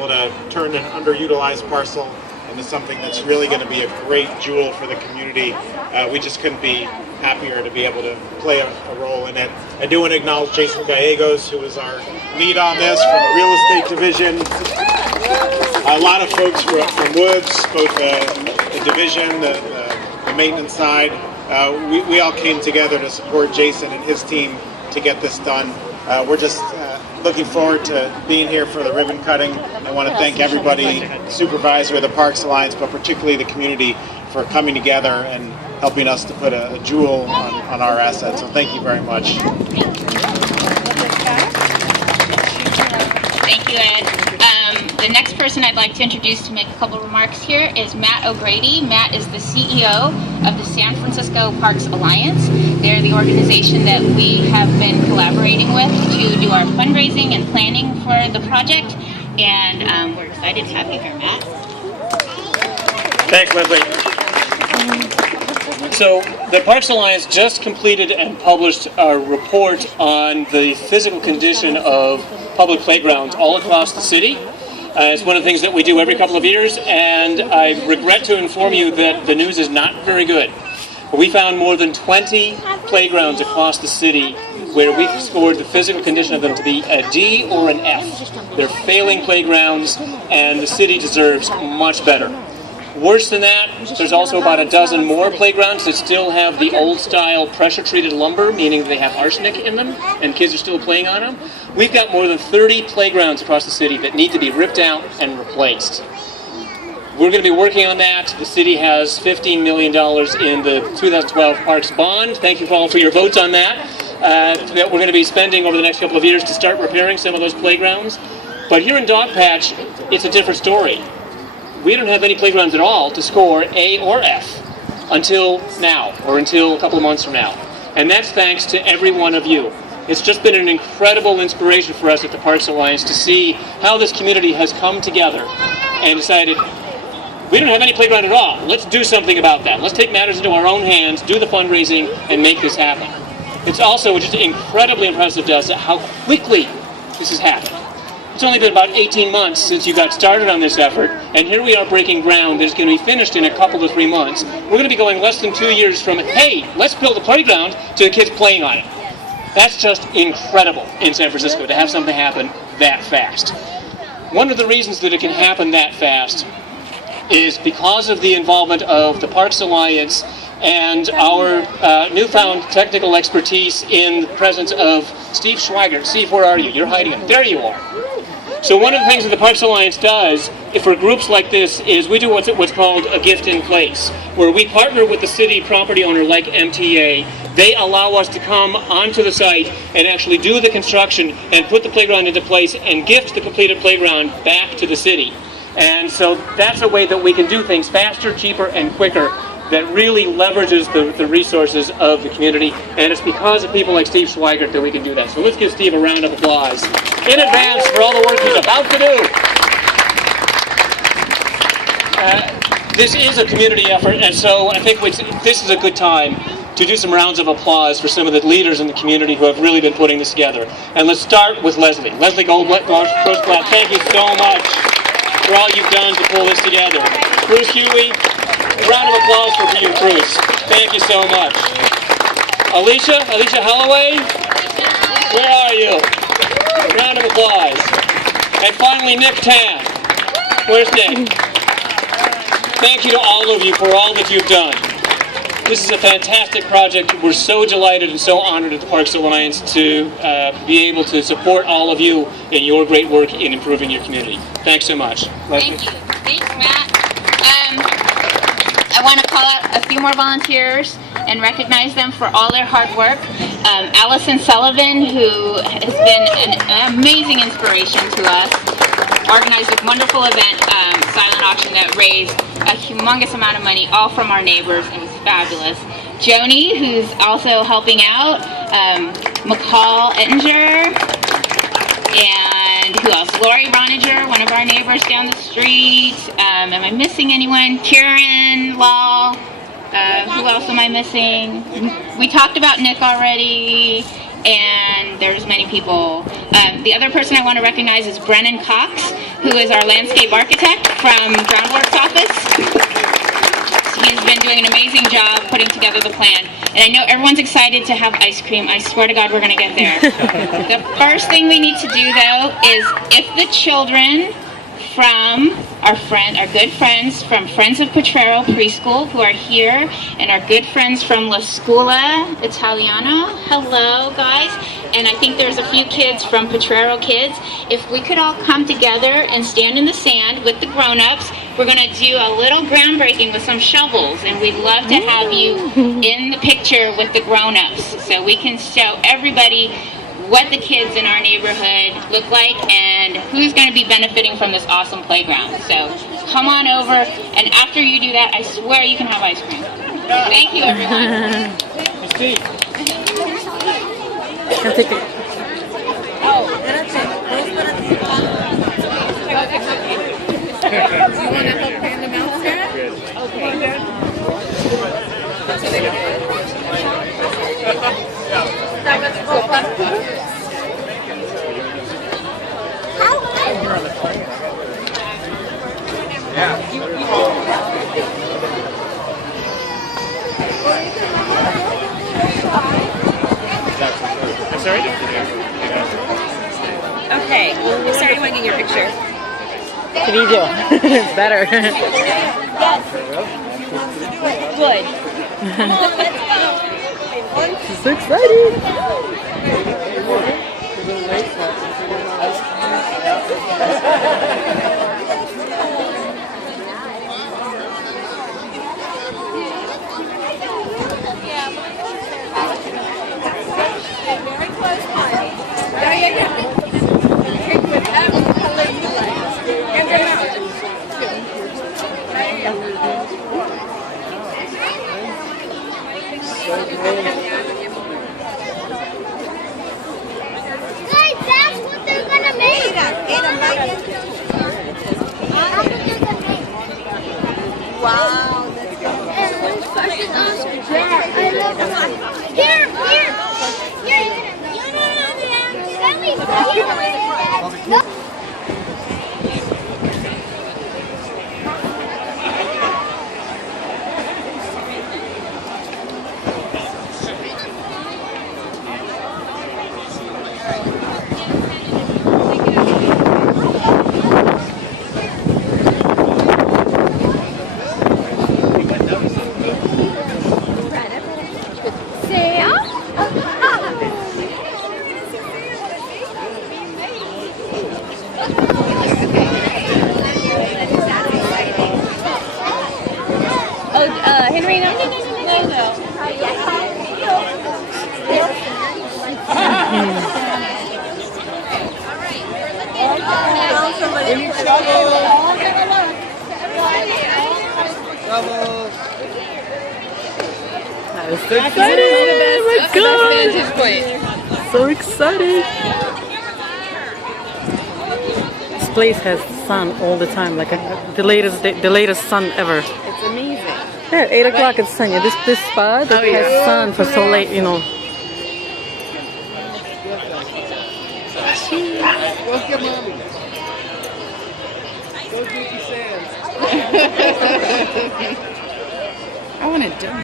To turn an underutilized parcel into something that's really going to be a great jewel for the community. We just couldn't be happier to be able to play a role in it. I do want to acknowledge Jason Gallegos, who is our lead on this from the real estate division. A lot of folks from Woods, both the division, the maintenance side. We all came together to support Jason and his team to get this done. We're just looking forward to being here for the ribbon cutting. I want to thank everybody, the supervisor of the Parks Alliance, but particularly the community for coming together and helping us to put a jewel on our assets. So thank you very much. Thank you, Ed. The next person I'd like to introduce to make a couple remarks here is Matt O'Grady. Matt is the CEO of the San Francisco Parks Alliance. They're the organization that we have been collaborating with to do our fundraising and planning for the project. And we're excited to have you here, Matt. Thanks, Leslie. So the Parks Alliance just completed and published a report on the physical condition of public playgrounds all across the city. It's one of the things that we do every couple of years, and I regret to inform you that the news is not very good. We found more than 20 playgrounds across the city where we scored the physical condition of them to be a D or an F. They're failing playgrounds, and the city deserves much better. Worse than that, there's also about a dozen more playgrounds that still have the old-style pressure-treated lumber, meaning they have arsenic in them, and kids are still playing on them. We've got more than 30 playgrounds across the city that need to be ripped out and replaced. We're going to be working on that. The city has $15 million in the 2012 Parks Bond. Thank you all for your votes on that. That we're going to be spending over the next couple of years to start repairing some of those playgrounds. But here in Dogpatch, it's a different story. We don't have any playgrounds at all to score A or F until now, or until a couple of months from now. And that's thanks to every one of you. It's just been an incredible inspiration for us at the Parks Alliance to see how this community has come together and decided, we don't have any playground at all. Let's do something about that. Let's take matters into our own hands, do the fundraising, and make this happen. It's also just incredibly impressive to us how quickly this has happened. It's only been about 18 months since you got started on this effort, and here we are breaking ground that's going to be finished in a couple to 3 months. We're going to be going less than 2 years from, hey, let's build a playground, to the kids playing on it. That's just incredible in San Francisco to have something happen that fast. One of the reasons that it can happen that fast is because of the involvement of the Parks Alliance and our newfound technical expertise in the presence of Steve Schweigert. Steve, where are you? You're hiding him. There you are. So one of the things that the Parks Alliance does for groups like this is we do what's called a gift in place, where we partner with the city property owner like MTA. They allow us to come onto the site and actually do the construction and put the playground into place and gift the completed playground back to the city. And so that's a way that we can do things faster, cheaper, and quicker that really leverages the resources of the community. And it's because of people like Steve Schweigert that we can do that. So let's give Steve a round of applause in advance for all the work he's about to do. This is a community effort, and so I think this is a good time to do some rounds of applause for some of the leaders in the community who have really been putting this together. And let's start with Leslie. Leslie Goldblatt, thank you so much for all you've done to pull this together. Bruce Huey, a round of applause for you, Bruce. Thank you so much. Alicia Holloway, where are you? Round of applause. And finally, Nick Tan. Where's Nick? Thank you to all of you for all that you've done. This is a fantastic project. We're so delighted and so honored at the Parks Alliance to be able to support all of you in your great work in improving your community. Thanks so much. Thank you. Thanks, Matt. I want to call out a few more volunteers and recognize them for all their hard work. Allison Sullivan, who has been an amazing inspiration to us, organized a wonderful event, silent auction that raised a humongous amount of money, all from our neighbors. It was fabulous. Joni, who's also helping out, McCall Ettinger, and who else? Lori Roninger, one of our neighbors down the street. Am I missing anyone? Karen Law. Who else am I missing? We talked about Nick already. and there's many people. The other person I want to recognize is Brennan Cox, who is our landscape architect from Groundworks office. He's been doing an amazing job putting together the plan. And I know everyone's excited to have ice cream. I swear to God we're going to get there. The first thing we need to do, though, is if the children from our good friends from Friends of Potrero Preschool who are here, and our good friends from La Scuola Italiano. Hello, guys. And I think there's a few kids from Potrero Kids. If we could all come together and stand in the sand with the grown-ups, we're going to do a little groundbreaking with some shovels, and we'd love to have you in the picture with the grown-ups so we can show everybody what the kids in our neighborhood look like and who's going to be benefiting from this awesome playground. So come on over, and after you do that, I swear you can have ice cream. Thank you, everyone. Can take it. Oh, that's it. Do you want to help hand them out, Sarah? Okay. So they don't that was cool. I'm sorry? Okay. Sorry, you want to get your picture? Video. It's better. Good. She's so excited. Guys, that's what they're gonna make. Wow, that's awesome. Yeah, I love it. Here. No. Henry, no. I'm so excited. Oh my God. Vantage point. So excited. This place has sun all the time, like the latest sun ever. It's amazing. Yeah, 8 o'clock it's sun. Yeah, this spot has sun for so late, you know. I want to do